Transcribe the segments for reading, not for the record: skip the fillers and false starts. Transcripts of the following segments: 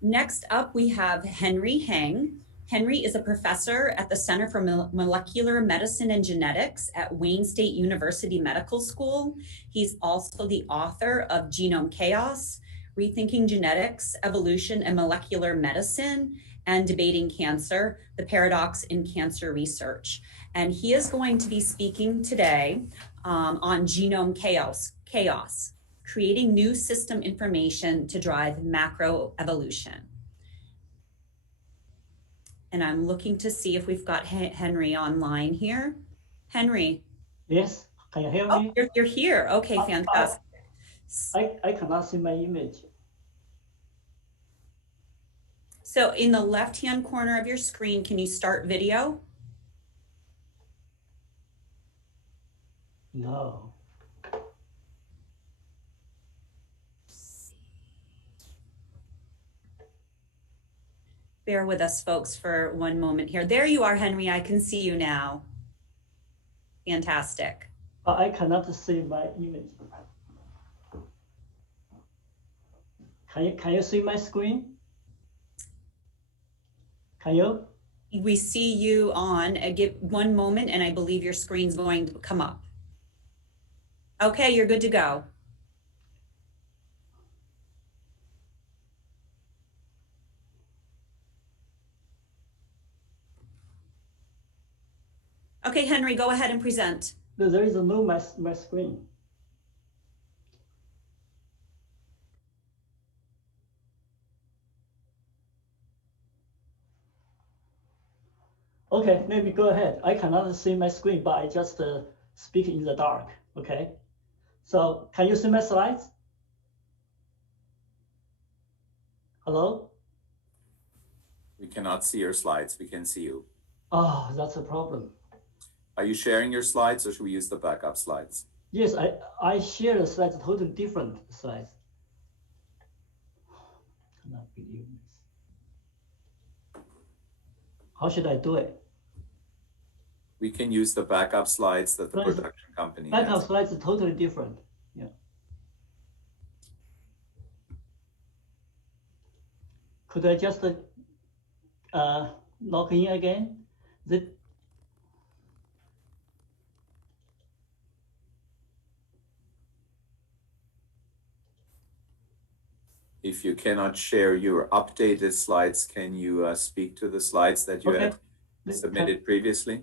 Next up, we have Heng. Henry is a professor at the Center for Molecular Medicine and Genetics at Wayne State University Medical School. He's also the author of Genome Chaos, Rethinking Genetics, Evolution, and Molecular Medicine, and Debating Cancer, the Paradox in Cancer Research. And he is going to be speaking today on Genome Chaos, creating new system information to drive macroevolution. And I'm looking to see if we've got Henry online here. Henry. Yes, can you hear me? You're here. Okay, fantastic. I cannot see my image. So in the left-hand corner of your screen, can you start video? No. Bear with us, folks, for one moment here. There you are, Henry. I can see you now. Fantastic. I cannot see my image. Can you see my screen? Can you? We see you on. Give one moment, and I believe your screen's going to come up. Okay, you're good to go. Okay, Henry, go ahead and present. There is no my screen. Okay, let me go ahead. I cannot see my screen, but I just speak in the dark, okay? So can you see my slides? Hello? We cannot see your slides. We can see you. Oh, that's a problem. Are you sharing your slides or should we use the backup slides? Yes, I share the slides, totally different slides. Cannot believe this. How should I do it? We can use the backup slides that the production company has. Backup slides are totally different. Yeah. Could I just log in again? If you cannot share your updated slides, can you speak to the slides that you had submitted previously?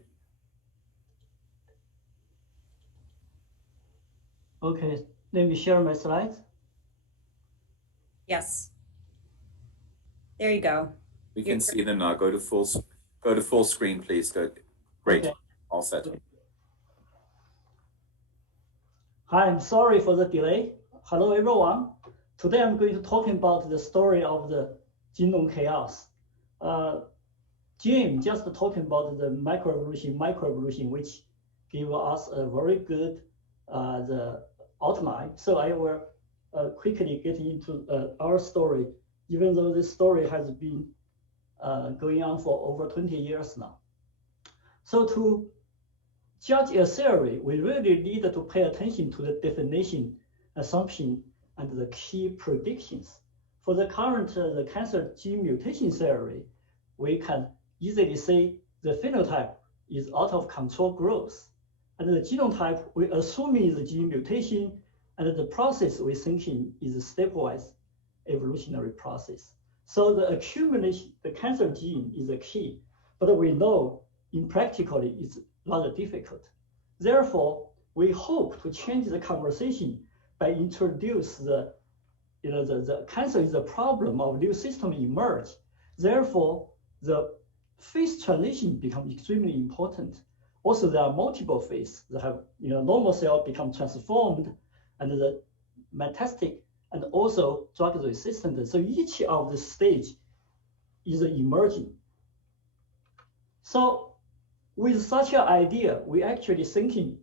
Okay, let me share my slides. Yes. There you go. We can see them now. Go to full screen, please. Great. Okay. All set. Hi, I'm sorry for the delay. Hello, everyone. Today I'm going to talk about the story of the genome chaos. Jim just talking about the microevolution, which gave us a very good the outline. So I will quickly get into our story, even though this story has been going on for over 20 years now. So to judge a theory, we really need to pay attention to the definition, assumption, and the key predictions. For the current the cancer gene mutation theory, we can easily say the phenotype is out of control growth. And the genotype, we assuming the gene mutation, and the process we thinking is a stepwise evolutionary process. So the accumulation, the cancer gene is a key, but we know in practically it's rather difficult. Therefore, we hope to change the conversation by introduce the cancer is a problem of new system emerge. Therefore, the phase transition becomes extremely important. Also, there are multiple phases that have normal cell become transformed, and the metastatic and also drug resistant. So each of the stage is emerging. So with such an idea, we actually thinking,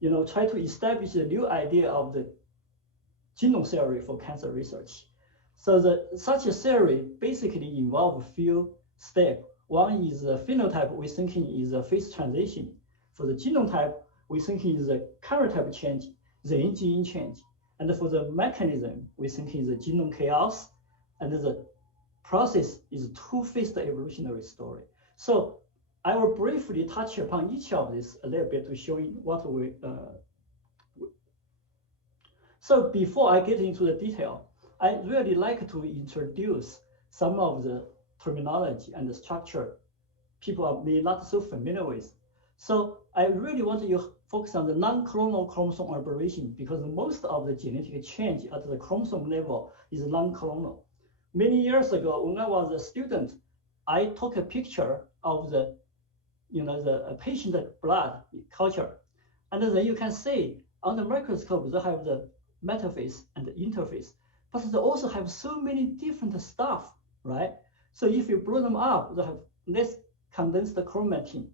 try to establish a new idea of the genome theory for cancer research. So such a theory basically involves a few steps. One is the phenotype we thinking is a phase transition. For the genotype, we thinking is a karyotype change, then gene change. And for the mechanism, we thinking is the genome chaos and the process is two-phased evolutionary story. So I will briefly touch upon each of these a little bit to show you what we. So before I get into the detail, I really like to introduce some of the terminology and the structure people are may not so familiar with. So I really want you to focus on the non-clonal chromosome aberration because most of the genetic change at the chromosome level is non-clonal. Many years ago, when I was a student, I took a picture of the, the patient blood culture, and then you can see on the microscope they have the metaphase and the interphase, but they also have so many different stuff, right? So if you blow them up, they have less condensed chromatin.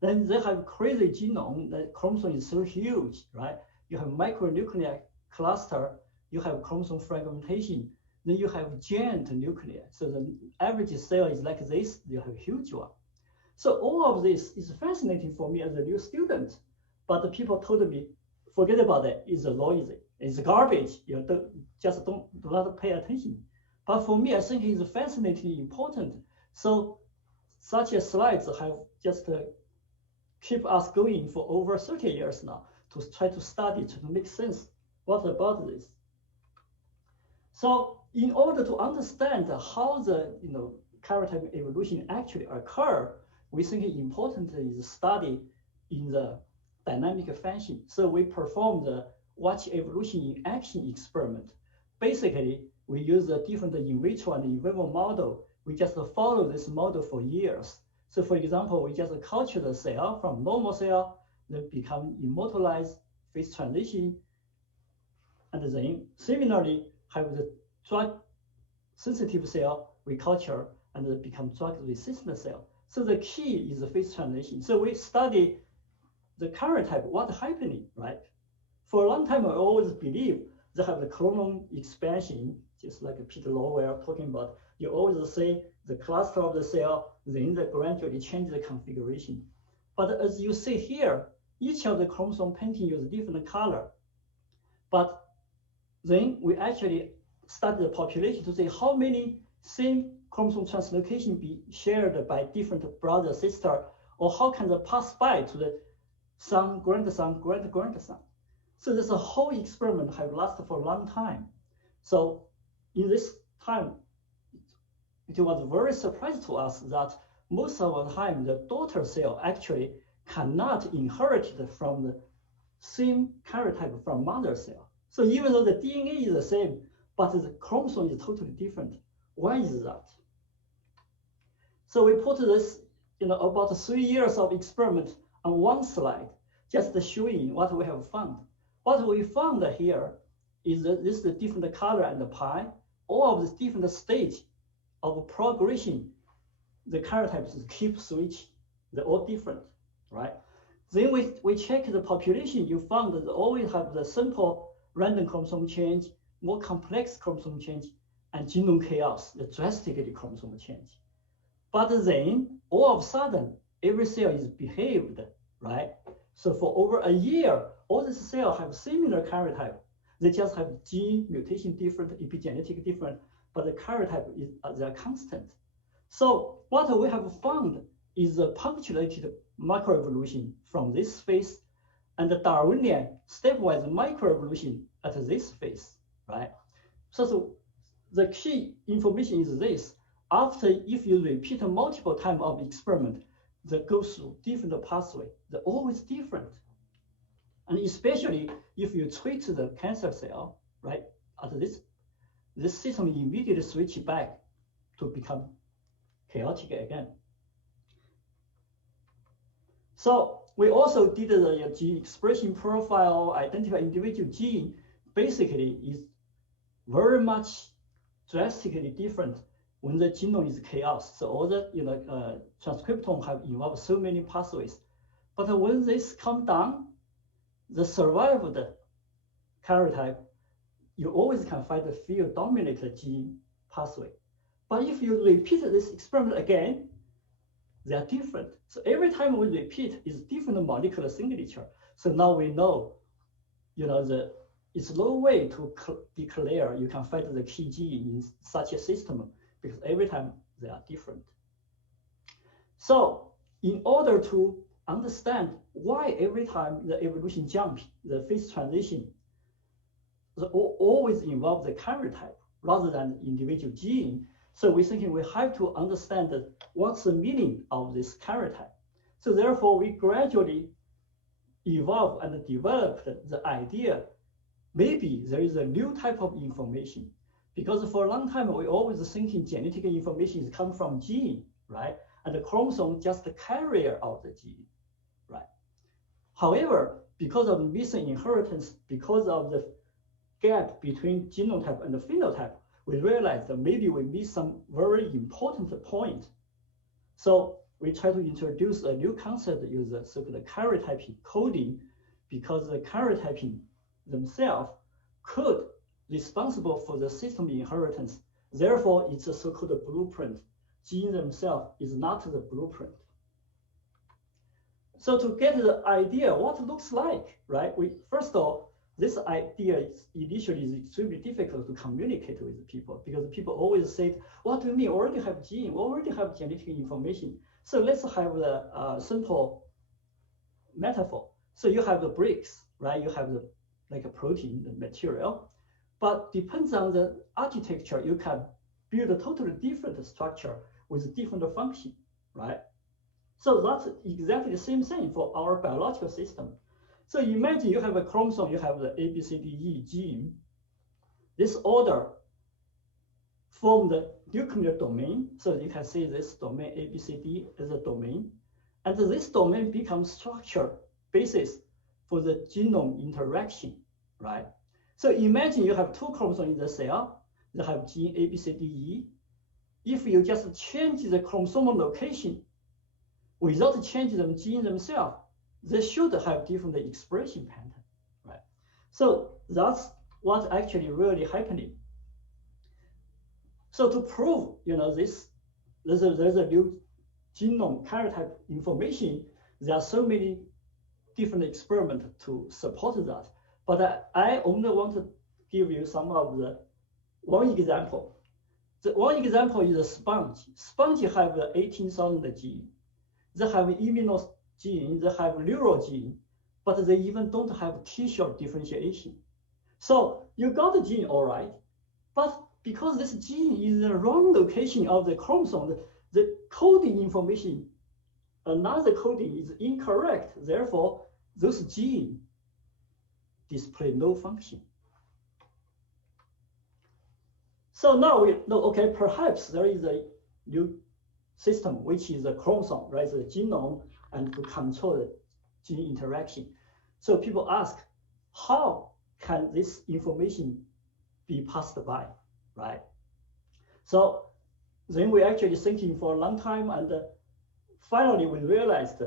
Then they have crazy genome. The chromosome is so huge, right? You have micronuclear cluster. You have chromosome fragmentation. Then you have giant nuclei. So the average cell is like this. You have a huge one. So all of this is fascinating for me as a new student. But the people told me, forget about it. It's noisy. It's garbage. You do not pay attention. But for me, I think it's fascinatingly important. So such slides have just keep us going for over 30 years now to try to study, to make sense what about this. So in order to understand how the karyotype evolution actually occur, we think it's important is study in the dynamic fashion. So we perform the watch evolution in action experiment. Basically, we use a different in vitro and in vivo model. We just follow this model for years. So for example, we just culture the cell from normal cell, then become immortalized, phase transition, and then similarly have the drug sensitive cell we culture and then become drug resistant cell. So the key is the phase transition. So we study the karyotype, what's happening, right? For a long time, I always believe they have the clonal expansion, just like Peter Lowell talking about. You always say the cluster of the cell, then they gradually change the configuration. But as you see here, each of the chromosome painting use different color. But then we actually study the population to see how many same chromosome translocation be shared by different brother, sister, or how can they pass by to the son, grandson, grandson. So this whole experiment have lasted for a long time. So in this time, it was very surprising to us that most of the time the daughter cell actually cannot inherit from the same karyotype from mother cell. So even though the DNA is the same, but the chromosome is totally different. Why is that? So we put this, about 3 years of experiment on one slide, just showing what we have found. What we found here is that this is the different color and the pie, all of the different stage of progression, the karyotypes keep switching. They're all different, right? Then we check the population. You found that they always have the simple random chromosome change, more complex chromosome change, and genome chaos, the drastically chromosome change. But then all of a sudden, every cell is behaved, right? So for over a year, all these cells have similar karyotype. They just have gene mutation different, epigenetic different, but the karyotype is they're constant. So what we have found is a punctuated macroevolution from this phase and the Darwinian stepwise microevolution at this phase, right? So the key information is this. After, if you repeat multiple times of experiment, they go through different pathway. They're always different. And especially if you treat the cancer cell, right, at this system immediately switch back to become chaotic again. So we also did the gene expression profile, identify individual gene. Basically, is very much drastically different when the genome is chaos. So all the transcriptome have involved so many pathways. But when this come down, the survived karyotype, you always can find the field dominated gene pathway. But if you repeat this experiment again, they are different. So every time we repeat is different molecular signature. So now we know, it's no way to declare you can find the key gene in such a system because every time they are different. So in order to understand why every time the evolution jump, the phase transition, always involve the karyotype rather than individual gene. So we're thinking we have to understand what's the meaning of this karyotype. So therefore, we gradually evolve and developed the idea, maybe there is a new type of information. Because for a long time, we always thinking genetic information is come from gene, right? And the chromosome just the carrier of the gene, right? However, because of missing inheritance, because of the gap between genotype and the phenotype, we realized that maybe we missed some very important point. So we try to introduce a new concept using the so-called karyotyping coding, because the karyotyping themselves could responsible for the system inheritance. Therefore, it's a so-called blueprint. Gene themselves is not the blueprint. So to get the idea what it looks like, right? First of all, this idea initially is extremely difficult to communicate with people, because people always say, what do you mean? We already have gene, we already have genetic information. So let's have the simple metaphor. So you have the bricks, right? You have the like a protein, the material, but depends on the architecture, you can build a totally different structure with different function, right? So that's exactly the same thing for our biological system. So imagine you have a chromosome, you have the A, B, C, D, E gene. This order form the nuclear domain. So you can see this domain A, B, C, D as a domain. And this domain becomes structure basis for the genome interaction, right? So imagine you have two chromosomes in the cell, they have gene A, B, C, D, E. If you just change the chromosomal location without changing the gene themselves, they should have different expression pattern, right? So that's what's actually really happening. So to prove, this, there's a new genome karyotype information. There are so many different experiments to support that. But I only want to give you some of the one example. The one example is a sponge. Sponge have the 18,000 gene. They have immuno gene, they have neural gene, but they even don't have tissue differentiation. So you got the gene all right, but because this gene is in the wrong location of the chromosome, the coding information, another coding is incorrect. Therefore, those genes display no function. So now we know, okay, perhaps there is a new system, which is a chromosome, right? The genome, and to control the gene interaction. So people ask, how can this information be passed by, right? So then we actually thinking for a long time, and finally we realized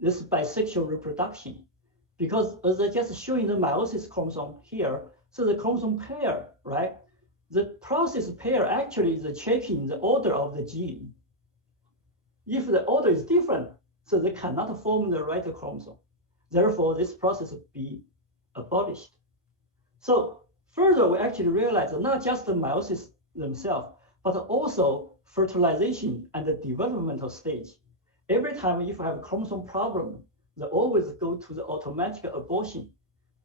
this is bisexual reproduction, because as I just showing the meiosis chromosome here, so the chromosome pair, right? The process pair actually is checking the order of the gene. If the order is different, so they cannot form the right chromosome. Therefore, this process will be abolished. So further, we actually realized not just the meiosis themselves, but also fertilization and the developmental stage. Every time if you have a chromosome problem, they always go to the automatic abortion,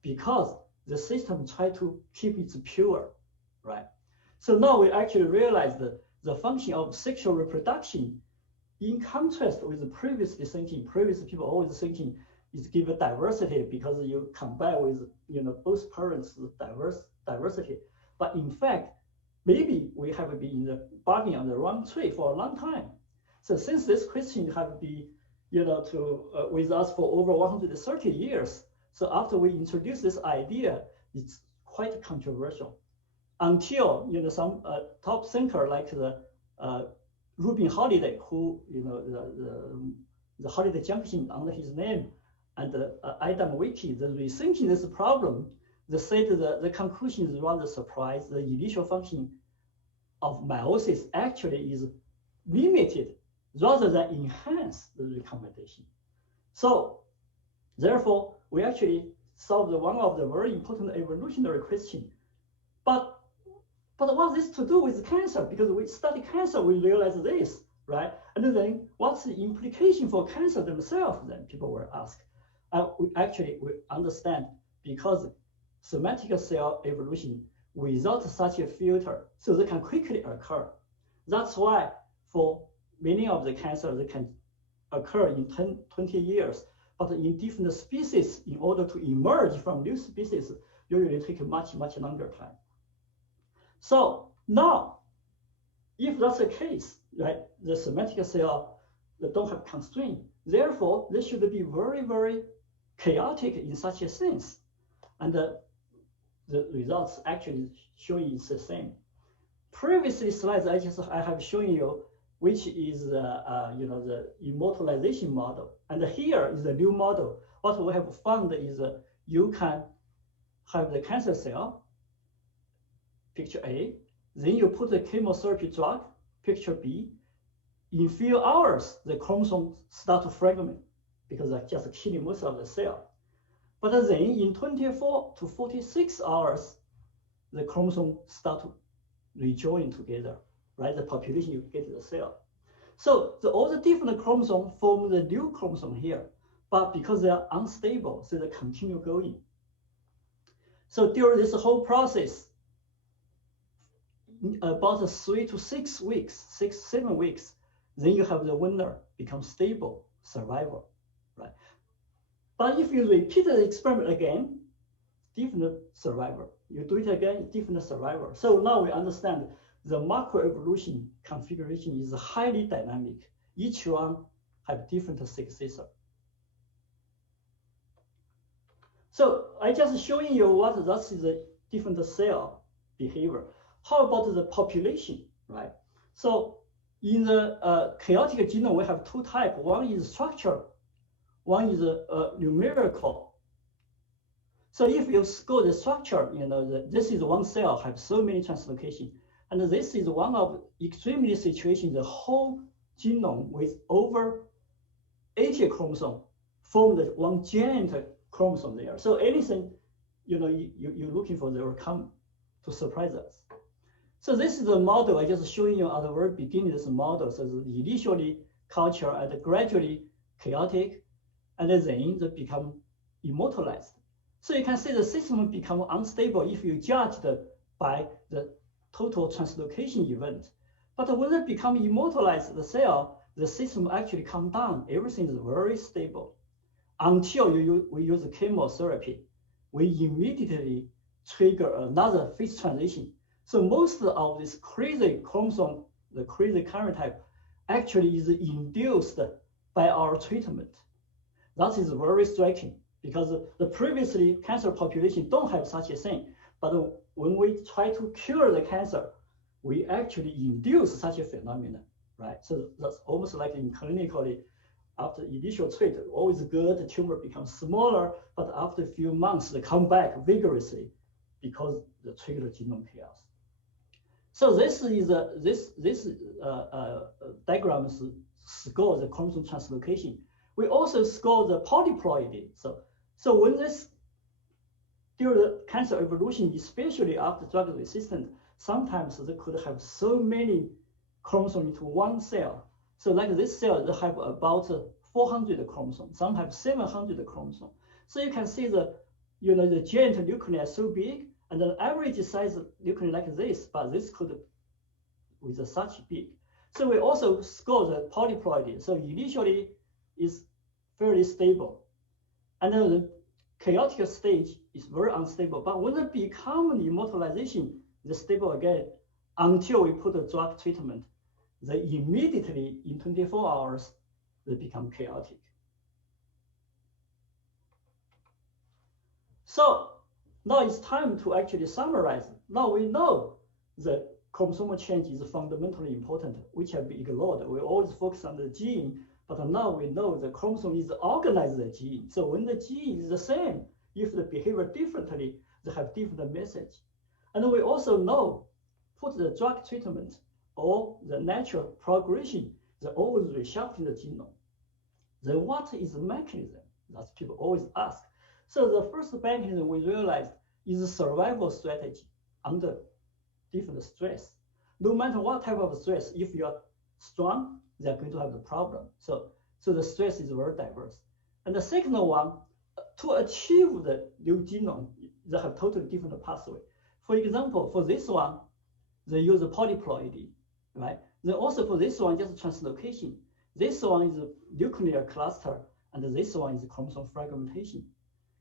because the system try to keep it pure, right? So now we actually realize that the function of sexual reproduction, in contrast with the previously thinking, previous people always thinking is give a diversity because you combine with both parents diversity. But in fact, maybe we have been bargaining on the wrong tree for a long time. So since this question have been with us for over 130 years, so after we introduce this idea, it's quite controversial. Until some top thinker like the Rubin Holiday, who the Holiday Junction under his name, and Adam Wiki, the rethinking this problem, they said that the conclusion is rather surprised. The initial function of meiosis actually is limited rather than enhance the recombination. So therefore, we actually solved one of the very important evolutionary questions. But But what is this to do with cancer? Because we study cancer, we realize this, right? And then what's the implication for cancer themselves? Then people will ask. We understand because somatic cell evolution without such a filter, so they can quickly occur. That's why for many of the cancers, they can occur in 10, 20 years, but in different species, in order to emerge from new species, usually take much, much longer time. So now, if that's the case, right, the somatic cell, they don't have constraint. Therefore, they should be very, very chaotic in such a sense. And the results actually showing it's the same. Previously slides I have shown you, which is the immortalization model. And here is the new model. What we have found is you can have the cancer cell, picture A, then you put the chemotherapy drug, picture B. In few hours, the chromosomes start to fragment because they're just killing most of the cell. But then in 24 to 46 hours, the chromosomes start to rejoin together, right? The population, you get the cell. So all the different chromosomes form the new chromosome here, but because they are unstable, so they continue going. So during this whole process, about 3 to 6 weeks, 7 weeks, then you have the winner become stable, survival, right? But if you repeat the experiment again, different survivor. You do it again, different survivor. So now we understand the macroevolution configuration is highly dynamic. Each one have different successor. So I just showing you what that's the different cell behavior. How about the population, right? So in the chaotic genome, we have two types. One is structural, one is numerical. So if you score the structure, this is one cell have so many translocations, and this is one of extremely situations. The whole genome with over 80 chromosomes formed one giant chromosome there. So anything, you're looking for, they will come to surprise us. So this is the model I just showing you at the very beginning. This model, so initially culture and gradually chaotic, and then they become immortalized. So you can see the system become unstable if you judge by the total translocation event. But when it become immortalized, the cell, the system actually come down. Everything is very stable until we use chemotherapy. We immediately trigger another phase transition. So most of this crazy chromosome, the crazy karyotype, actually is induced by our treatment. That is very striking because the previously cancer population don't have such a thing. But when we try to cure the cancer, we actually induce such a phenomenon, right? So that's almost like in clinically, after initial treatment, always good, the tumor becomes smaller, but after a few months, they come back vigorously because the triggered genome chaos. So this is this diagram score the chromosome translocation. We also score the polyploidy. So when this during the cancer evolution, especially after drug resistant, sometimes they could have so many chromosomes into one cell. So like this cell, they have about 400 chromosomes. Some have 700 chromosomes. So you can see the giant nuclei so big, and the average size nuclei like this, but this could with such big. So we also score the polyploidy. So initially is fairly stable, and then the chaotic stage is very unstable. But when it becomes immortalization, they stable again until we put a drug treatment. They immediately in 24 hours they become chaotic. So now it's time to actually summarize. Now we know the chromosomal change is fundamentally important, which have been ignored. We always focus on the gene, but now we know the chromosome is organized the gene. So when the gene is the same, if they behave differently, they have different message. And we also know, put the drug treatment or the natural progression, they always reshuffle the genome. Then what is the mechanism? That's people always ask. So the first mechanism we realized is a survival strategy under different stress. No matter what type of stress, if you are strong, they are going to have the problem. So the stress is very diverse. And the second one, to achieve the new genome, they have totally different pathway. For example, for this one, they use polyploidy, right? Then also for this one, just translocation. This one is a nuclear cluster, and this one is chromosome fragmentation.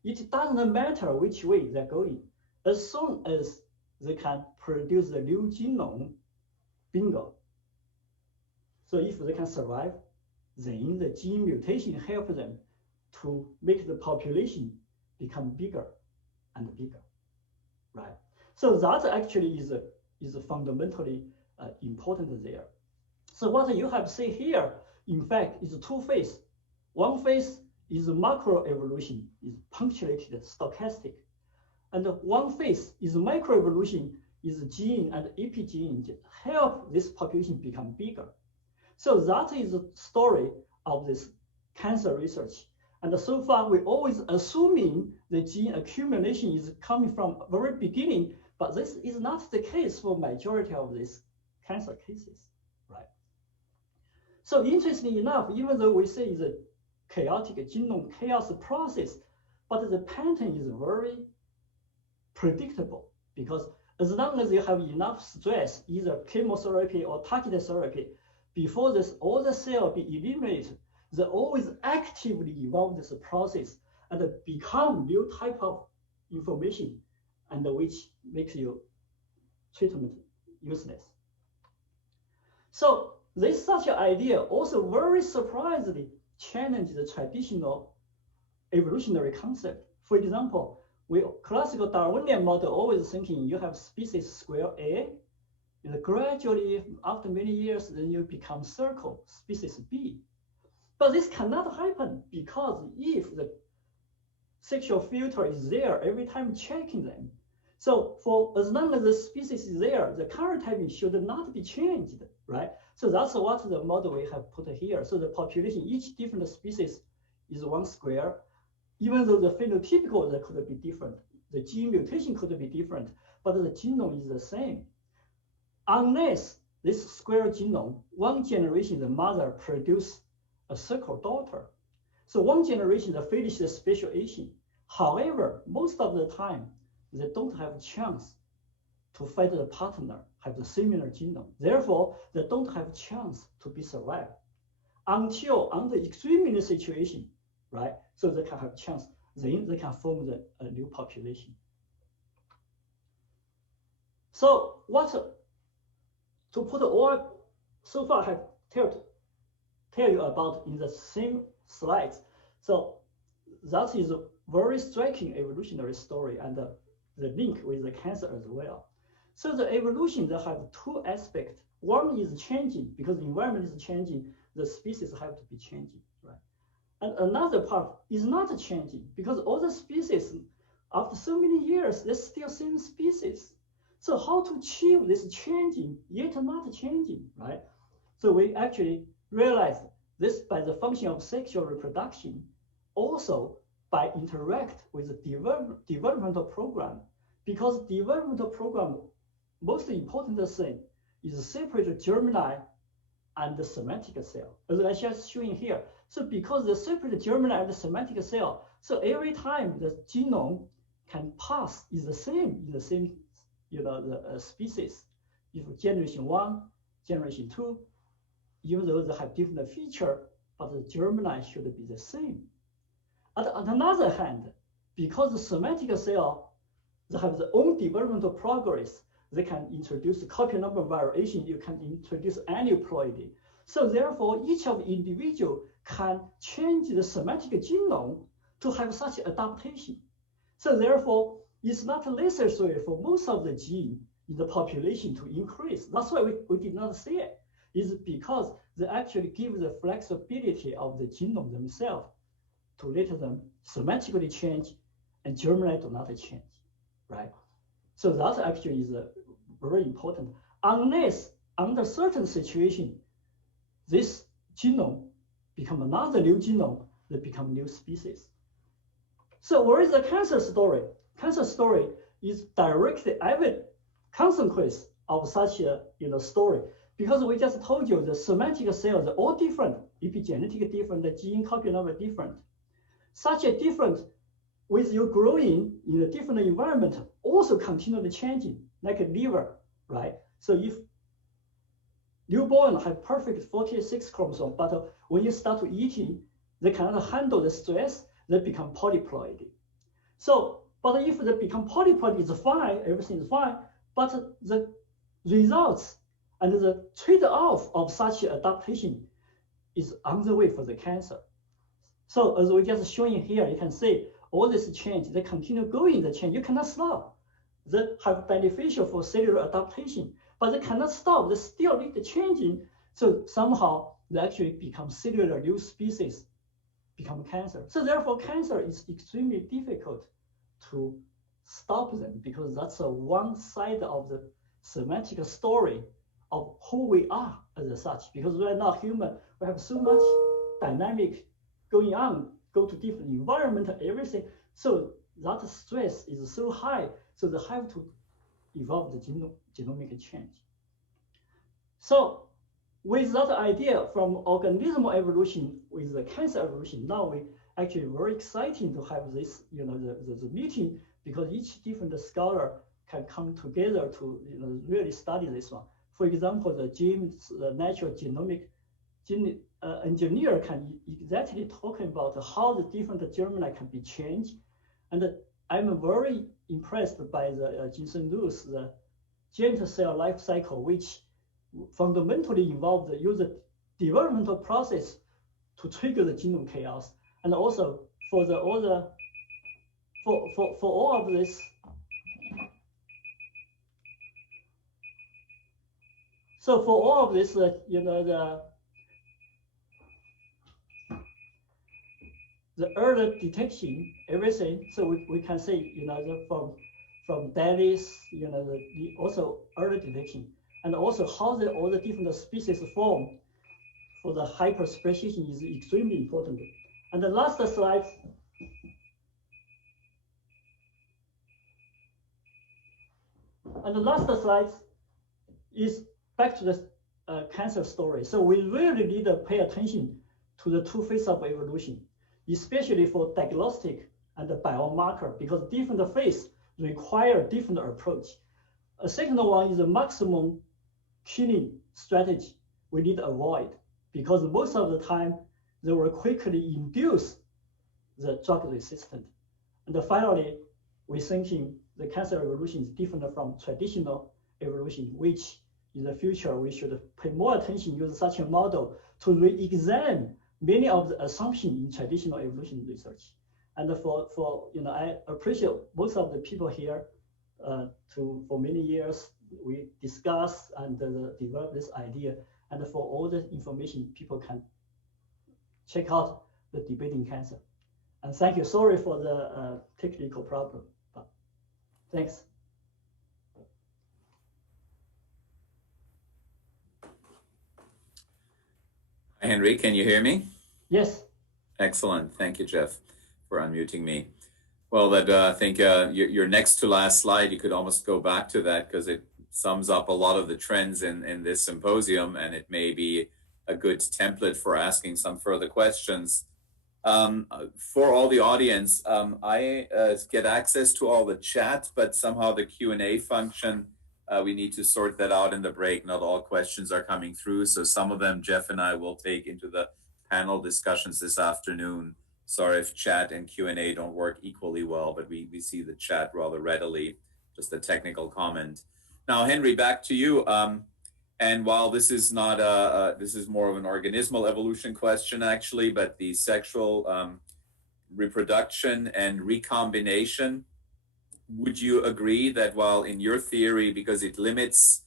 It doesn't matter which way they're going. As soon as they can produce the new genome, bingo. So if they can survive, then the gene mutation helps them to make the population become bigger and bigger, right? So that actually is fundamentally important there. So what you have seen here, in fact, is two phases. One phase is macroevolution, is punctuated stochastic. And one phase is microevolution, is gene and epigene help this population become bigger. So that is the story of this cancer research. And so far, we always assuming the gene accumulation is coming from very beginning, but this is not the case for majority of these cancer cases, right? So interestingly enough, even though we say it's a chaotic genome chaos process, but the pattern is very predictable, because as long as you have enough stress, either chemotherapy or targeted therapy, before this all the cell be eliminated, they always actively evolve this process and become new type of information, and which makes your treatment useless. So this such an idea also very surprisingly challenge the traditional evolutionary concept. For example, classical Darwinian model always thinking you have species square A, and gradually after many years, then you become circle, species B. But this cannot happen, because if the sexual filter is there every time checking them, so for as long as the species is there, the karyotyping should not be changed, right? So that's what the model we have put here. So the population, each different species is one square, even though the phenotypical that could be different, the gene mutation could be different, but the genome is the same. Unless this square genome, one generation the mother produce a circle daughter. So one generation they finish the speciation. However, most of the time, they don't have a chance to find the partner, have the similar genome. Therefore, they don't have a chance to be survived until under extreme situation, right? So they can have a chance, then they can form a new population. So what to put all so far I have tell you about in the same slides. So that is a very striking evolutionary story, and the link with the cancer as well. So the evolution, they have two aspects. One is changing, because the environment is changing, the species have to be changing, right? And another part is not changing, because all the species, after so many years, they're still same species. So how to achieve this changing, yet not changing, right? So we actually realized this by the function of sexual reproduction, also by interact with the developmental program, because developmental program, most important thing is separate germline and the somatic cell, as I just showing here. So because the separate germline and the somatic cell, so every time the genome can pass is the same in the same, the species. If generation 1, generation 2, even though they have different feature, but the germline should be the same. On another hand, because the somatic cell, they have their own developmental progress, they can introduce copy number variation, you can introduce aneuploidy. So therefore, each of the individual can change the somatic genome to have such adaptation. So therefore, it's not necessary for most of the gene in the population to increase. That's why we did not see it. It's because they actually give the flexibility of the genome themselves to let them somatically change and germline do not change, right? So that actually is very important. Unless under certain situation, this genome become another new genome, they become new species. So where is the cancer story? Cancer story is directly consequence of such a story, because we just told you the somatic cells are all different, epigenetic different, the gene copy number different. Such a different, with you growing in a different environment, also continually changing, like a liver, right? So if newborn have perfect 46 chromosome, but when you start eating, they cannot handle the stress, they become polyploid. So, but if they become polyploid, it's fine, everything is fine, but the results and the trade-off of such adaptation is on the way for the cancer. So as we just showing here, you can see all this change, they continue going the change, you cannot stop. They have beneficial for cellular adaptation, but they cannot stop, they still need the changing. So somehow they actually become cellular new species, become cancer. So therefore cancer is extremely difficult to stop them, because that's a one side of the semantic story of who we are as such. Because right now human, we have so much dynamic going on, go to different environment, everything. So that stress is so high, so they have to evolve the genomic change. So with that idea from organismal evolution with the cancer evolution, now we actually very exciting to have this, the meeting, because each different scholar can come together to really study this one. For example, the natural genomic engineer can exactly talk about how the different germline can be changed. And I'm very impressed by the Jinsen Lu's the giant cell life cycle, which fundamentally involves the user developmental process to trigger the genome chaos. And also for all of this, so for all of this, the early detection, everything. So we can say, from Dallas, also early detection, and also how all the different species form for the hyperspeciation is extremely important. And the last slide. And the last slide is back to the cancer story. So we really need to pay attention to the two phases of evolution, especially for diagnostic and the biomarker, because different phases require different approach. A second one is the maximum killing strategy we need to avoid, because most of the time they will quickly induce the drug resistance. And finally, we're thinking the cancer evolution is different from traditional evolution, which in the future we should pay more attention, use such a model to re-examine many of the assumptions in traditional evolution research. And I appreciate most of the people here for many years we discuss and develop this idea. And for all the information, people can check out the Debating Cancer. And thank you. Sorry for the technical problem, but thanks. Henry, can you hear me? Yes. Excellent. Thank you, Jeff, for unmuting me. Well, I think your next to last slide, you could almost go back to that, because it sums up a lot of the trends in this symposium, and it may be a good template for asking some further questions. For all the audience, I get access to all the chat, but somehow the Q&A function, we need to sort that out in the break. Not all questions are coming through, so some of them Jeff and I will take into the panel discussions this afternoon. Sorry if chat and Q&A don't work equally well, but we see the chat rather readily. Just a technical comment. Now, Henry, back to you. And while this is not this is more of an organismal evolution question, actually, but the sexual reproduction and recombination, would you agree that while in your theory, because it limits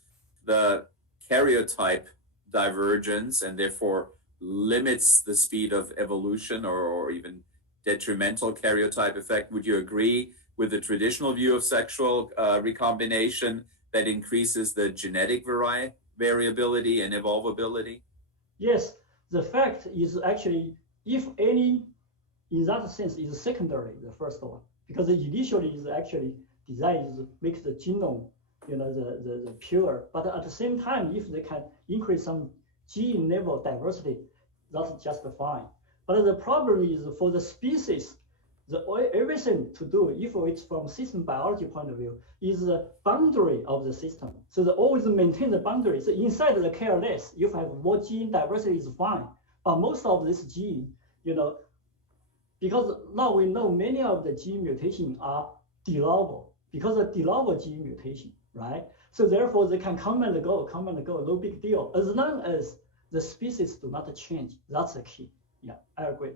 the karyotype divergence and therefore limits the speed of evolution or even detrimental karyotype effect, would you agree with the traditional view of sexual recombination that increases the genetic variability and evolvability? Yes, the fact is actually, if any, in that sense, is secondary, the first one, because initially is actually designed to make the genome the pure. But at the same time, if they can increase some gene level diversity, that's just fine. But the problem is for the species, everything to do, if it's from system biology point of view, is the boundary of the system. So they always maintain the boundary. So inside the careless, if you have more gene diversity is fine. But most of this gene, because now we know many of the gene mutations are delovable because of delovable gene mutation, right? So therefore they can come and go, no big deal. As long as the species do not change, that's the key. Yeah, I agree.